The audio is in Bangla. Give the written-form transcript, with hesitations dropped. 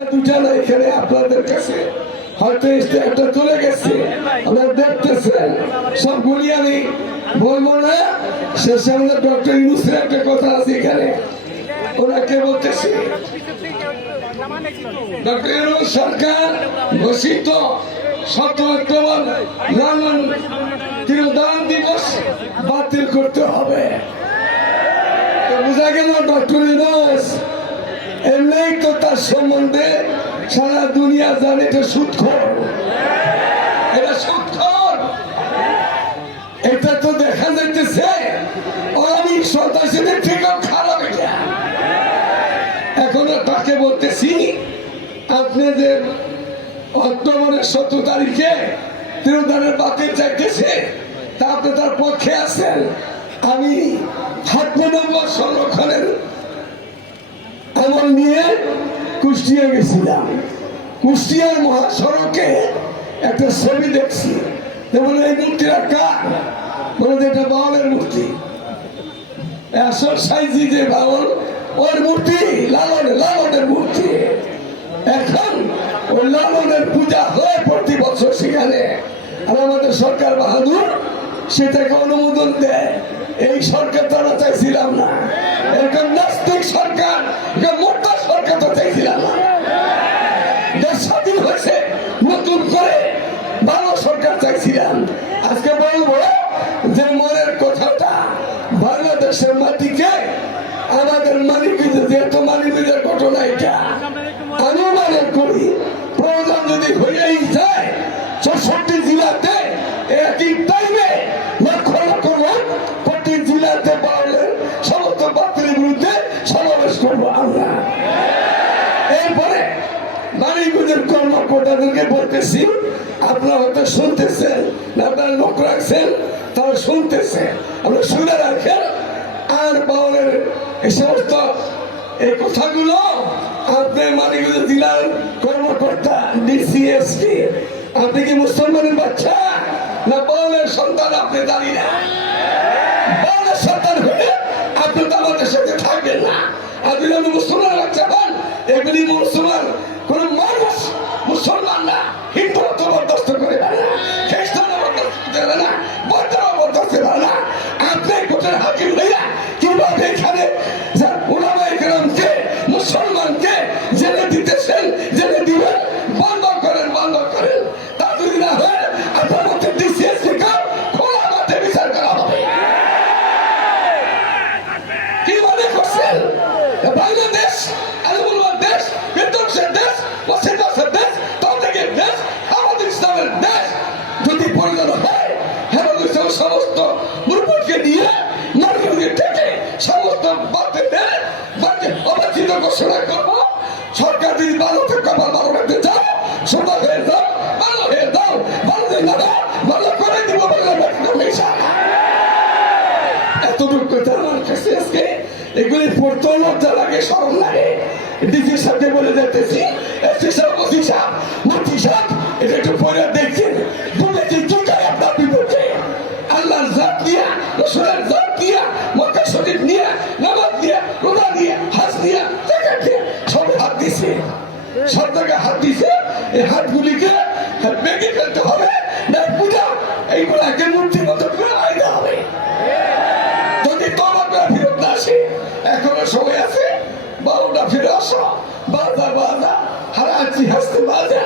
দুটা না এখানে আপনাদের কাছে হয়তো একটা চলে গেছে, আপনারা দেখতেছেন সবগুলি আমি বলবো না। শেষে আমাদের ডক্টর ইউনূসের একটা কথা আছে এখানে, ওনাকে বলতেছি ডক্টর ইউনূস সরকার ঘোষিত 17 অক্টোবর লালন তিরোধান দিবস বাতিল করতে হবে। বোঝা গেল ডক্টর ইউনূস এমনি তো তার সম্বন্ধে সারা দুনিয়া জানে এটা সুদখোর, এটা সুদখোর। এটা তো দেখা যাইতেছে অনেক সন্ত্রাসীদের থেকেও খারাপ এটা। এখন তাকে বলতেছি আপনি যে অক্টোবরের 17 তারিখে তিরোধানের বাতিল চাইতেছে তা আপনি তার পক্ষে আছেন। আমি 7 নম্বর সংরক্ষণের আমল নিয়ে কুষ্টিয়া গেছিলাম। কুষ্টিয়ার মহাসড়কে একটা ছবি দেখছি, যেমন এই মূর্তিটা কার বলে, এটা বাউলের মূর্তি। আসল সাইজি যে বাউল ওর মূর্তি লালনের মূর্তি। এখন ওই লালনের পূজা হয় প্রতি বছর সেখানে, আর আমাদের সরকার বাহাদুর সেটাকে অনুমোদন দেয়। এই সরকার তো আমরা চাইছিলাম না, এরকম নাস্তিক সরকার, মোটা সরকার তো চাইছিলাম না। দেশ স্বাধীন হয়েছে নতুন করে ভালো সরকার চাইছিলাম। আজকে বলবো যে মনের কথাটা, বাংলাদেশের মাটিকে আমাদের মালিকদের যেহেতু মালিকদের ঘটনা এটা আমি মনে করি প্রয়োজন যদি হয়েই যায় 64 জেলাতে একই টাইমে লক্ষ লক্ষ লোক প্রতি জেলাতে পারলে সমস্ত বাতিলের বিরুদ্ধে সমাবেশ করবো আমরা। এরপরে মালিকদের কর্মকর্তাদেরকে বলতেছি, আপনারা হয়তো শুনতেছেন না, আপনারা লোক রাখছেন, তারা শুনতেছে, আপনারা শুনে রাখেন। আর বাউলের এই সমস্ত এই কথাগুলো আপনি মালিকদের জেলার কর্মকর্তা ডিসিএসপি, আপনি কি মুসলমানের বাচ্চা না বাউলের সন্তান? আপনি জানি না, বাউলের সন্তান হলে আপনি তো আমাদের সাথে থাকবেন না। আপনি যদি মুসলমান বাচ্চা হন, এগুলি মুসলমান কোন মানুষ মুসলমান না, হিন্দু বরদাস্ত করে না, খ্রিস্টান বরদাস্ত করে না, বৌদ্ধরা বরদাস্ত করে না। আপনি কোথায় হাকিম হইয়া কিভাবে এখানে উলামায়ে কেরামকে মুসলমানকে জেলে দিতেছেন, জেলে দিবেন, বন্ধ করেন, বন্ধ করেন। তা যদি না হয় আপনার মধ্যে ডিসিএসপি খোলা মাঠে বিচার করা হবে। কি মনে করছেন বাংলাদেশ আলমুলমার দেশ, বিধ্বংসের দেশ, ওয়াসিদাসের দেশ, তাবলীগের দেশ, আমাদের ইসলামের দেশ? যদি প্রয়োজন হয় হেফাজত ইসলামের সমস্ত মুরব্বীকে নিয়ে নারীকে থেকে সমস্ত অবাঞ্ছিত ঘোষণা করবো। সরকার যদি ভালো থেকে ভালো রাখতে চাও, সুন্দর হয়ে যাও, ভালো হয়ে যাও, ভালো দিন না ভালো করে দিব বলে এতটুকু কথা আমার কাছে আজকে এগুলি পড়তে লজ্জা লাগে, শরম লাগে। ডিসি সাহেবকে বলে যেতেছি, এসপি সাহেব, ওসি সাহেব, মুফতি সাহেব, এটা একটু পড়ে দেখছেন, বলেছি চুটাই আপনার বিপক্ষে। আল্লাহর জাত দিয়া, রসুলের জাত দিয়া, মক্কা শরীফ নিয়ে, নামাজ দিয়া, রোজা দিয়ে, হাজ দিয়া, জাকাত দিয়ে সব হাত দিছে, সব জায়গায় হাত দিছে। এই হাতগুলিকে ভেঙে ফেলতে হবে, না পূজা এইগুলাকে মূর্তির মতো করে আইতে হবে। যদি তোমার ফেরত না আসে, এখনো সময় আছে, 12টা ফিরে আসো, বাজা বাজা হারাচ্ছি হাসতে বাজা।